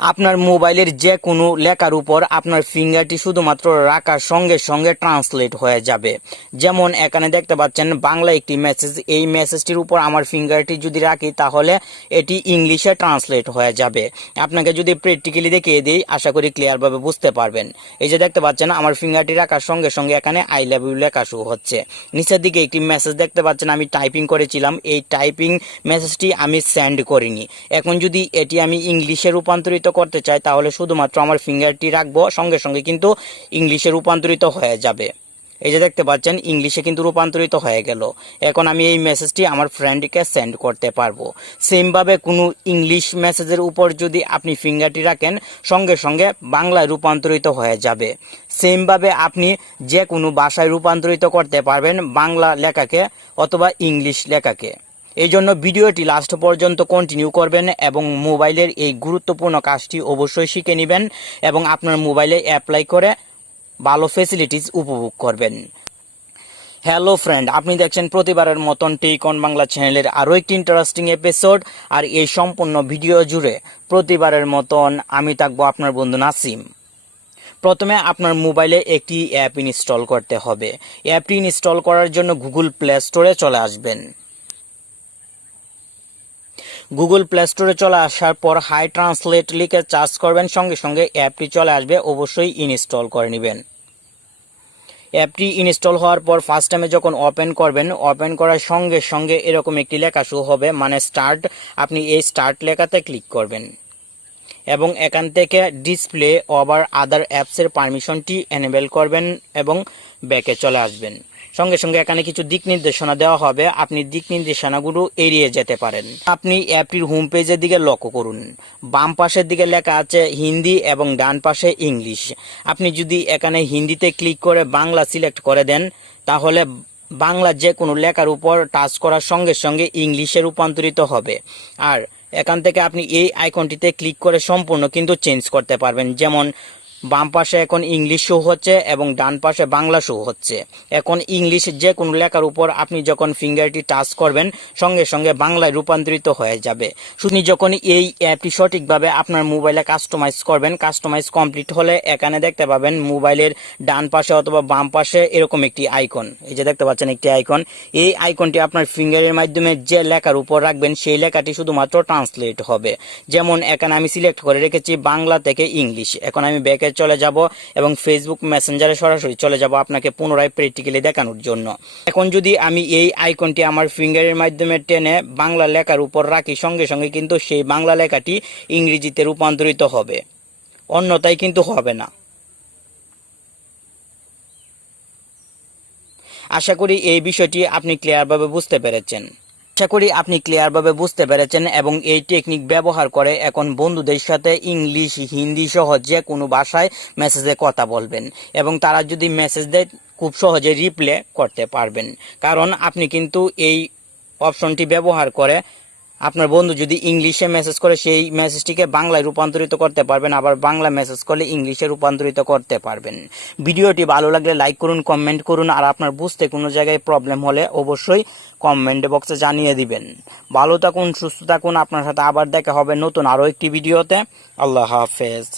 আপনার মোবাইলের যে কোনো লেখার উপর আপনার ফিঙ্গারটি শুধুমাত্র রাখার সঙ্গে সঙ্গে ট্রান্সলেট হয়ে যাবে। যেমন এখানে দেখতে পাচ্ছেন বাংলা একটি মেসেজ, এই মেসেজটির উপর আমার ফিঙ্গারটি যদি রাখি তাহলে এটি ইংলিশে ট্রান্সলেট হয়ে যাবে। আপনাকে যদি প্র্যাকটিক্যালি দেখিয়ে দিই আশা করি ক্লিয়ারভাবে বুঝতে পারবেন। এই যে দেখতে পাচ্ছেন আমার ফিঙ্গারটি রাখার সঙ্গে সঙ্গে এখানে আই লাভ ইউ লেখা শুরু হচ্ছে। নিচের দিকে একটি মেসেজ দেখতে পাচ্ছেন আমি টাইপিং করেছিলাম, এই টাইপিং মেসেজটি আমি সেন্ড করিনি। এখন যদি এটি আমি ইংলিশে রূপান্তরিত করতে চাই তাহলে শুধুমাত্র আমার ফিঙ্গারটি রাখবো, সঙ্গে সঙ্গে কিন্তু ইংলিশে রূপান্তরিত হয়ে যাবে। এই যে দেখতে পাচ্ছেন ইংলিশে কিন্তু রূপান্তরিত হয়ে গেল। এখন আমি এই মেসেজটি আমার ফ্রেন্ডকে সেন্ড করতে পারবো। সেমভাবে কোনো ইংলিশ মেসেজের উপর যদি আপনি ফিঙ্গারটি রাখেন সঙ্গে সঙ্গে বাংলায় রূপান্তরিত হয়ে যাবে। সেমভাবে আপনি যে কোনো ভাষায় রূপান্তরিত করতে পারবেন, বাংলা লেখাকে অথবা ইংলিশ লেখাকে। এই জন্য ভিডিওটি লাস্ট পর্যন্ত কন্টিনিউ করবেন এবং মোবাইলের এই গুরুত্বপূর্ণ কাজটি অবশ্যই শিখে নেবেন এবং আপনার মোবাইলে অ্যাপ্লাই করে ভালো ফ্যাসিলিটিস উপভোগ করবেন। হ্যালো ফ্রেন্ড, আপনি দেখছেন প্রতিবারের মতন টেক অন বাংলা চ্যানেলের আরও একটি ইন্টারেস্টিং এপিসোড। আর এই সম্পূর্ণ ভিডিও জুড়ে প্রতিবারের মতন আমি থাকবো আপনার বন্ধু নাসিম। প্রথমে আপনার মোবাইলে একটি অ্যাপ ইনস্টল করতে হবে। অ্যাপটি ইনস্টল করার জন্য গুগল প্লে স্টোরে চলে আসবেন। গুগল প্লে স্টোরে চলে আসার পর হাই ট্রান্সলেট লিখে সার্চ করবেন, সঙ্গে সঙ্গে অ্যাপটি চলে আসবে। অবশ্যই ইনস্টল করে নেবেন। অ্যাপটি ইনস্টল হওয়ার পর ফার্স্ট টাইমে যখন ওপেন করবেন, ওপেন করার সঙ্গে সঙ্গে এরকম একটি লেখা শুরু হবে, মানে স্টার্ট। আপনি এই স্টার্ট লেখাতে ক্লিক করবেন এবং এখান থেকে ডিসপ্লে ওভার আদার অ্যাপসের পারমিশনটি এনেবল করবেন এবং ব্যাকে চলে আসবেন। সঙ্গে সঙ্গে এখানে কিছু দিক নির্দেশনা দেওয়া হবে, আপনি দিক নির্দেশনাগুলো এড়িয়ে যেতে পারেন। আপনি অ্যাপটির হোম পেজের দিকে লক্ষ্য করুন, বাম পাশের দিকে লেখা আছে হিন্দি এবং ডান পাশে ইংলিশ। আপনি যদি এখানে হিন্দিতে ক্লিক করে বাংলা সিলেক্ট করে দেন তাহলে বাংলা যে কোনো লেখার উপর টাচ করার সঙ্গে সঙ্গে ইংলিশে রূপান্তরিত হবে। আর এখান থেকে আপনি এই আইকনটিতে ক্লিক করে সম্পূর্ণ কিন্তু চেঞ্জ করতে পারবেন। যেমন বাম পাশে এখন ইংলিশ শো হচ্ছে এবং ডান পাশে বাংলা শো হচ্ছে। এখন ইংলিশ যে কোনো লেখার উপর আপনি যখন ফিঙ্গারটি টাচ করবেন সঙ্গে সঙ্গে বাংলায় রূপান্তরিত হয়ে যাবে। শুনি যখন এই অ্যাপটি সঠিকভাবে আপনার মোবাইলে কাস্টমাইজ করবেন, কাস্টমাইজ কমপ্লিট হলে এখানে দেখতে পাবেন মোবাইলের ডান পাশে অথবা বাম পাশে এরকম একটি আইকন। এই যে দেখতে পাচ্ছেন একটি আইকন, এই আইকনটি আপনার ফিঙ্গারের মাধ্যমে যে লেখার উপর রাখবেন সেই লেখাটি শুধুমাত্র ট্রান্সলেট হবে। যেমন এখানে আমি সিলেক্ট করে রেখেছি বাংলা থেকে ইংলিশ। এখন আমি ব্যাকে চলে যাব এবং ফেসবুক মেসেঞ্জারে সরাসরি চলে যাব আপনাকে পুনরায় প্র্যাকটিক্যালি দেখানোর জন্য। এখন যদি আমি এই আইকনটি আমার ফিঙ্গারের মাধ্যমে টেনে বাংলা লেখার উপর রাখি সঙ্গে সঙ্গে কিন্তু সেই বাংলা লেখাটি ইংরেজিতে রূপান্তরিত হবে, অন্যথায় কিন্তু হবে না। আশা করি এই বিষয়টি আপনি ক্লিয়ারভাবে বুঝতে পেরেছেন এবং এই টেকনিক ব্যবহার করে এখন বন্ধুদের সাথে ইংলিশ, হিন্দি সহ যে কোনো ভাষায় মেসেজে কথা বলবেন এবং তারা যদি মেসেজ দেয় খুব সহজে রিপ্লাই করতে পারবেন। কারণ আপনি কিন্তু এই অপশনটি ব্যবহার করে আপনার বন্ধু যদি ইংলিশে মেসেজ করে সেই মেসেজটিকে বাংলায় রূপান্তরিত করতে পারবেন, আবার বাংলা মেসেজ করলে ইংলিশে রূপান্তরিত করতে পারবেন। ভিডিওটি ভালো লাগলে লাইক করুন, কমেন্ট করুন, আর আপনার বুঝতে কোনো জায়গায় প্রবলেম হলে অবশ্যই কমেন্ট বক্সে জানিয়ে দিবেন। ভালো থাকুন, সুস্থ থাকুন। আপনার সাথে আবার দেখা হবে নতুন আরও একটি ভিডিওতে। আল্লাহ হাফেজ।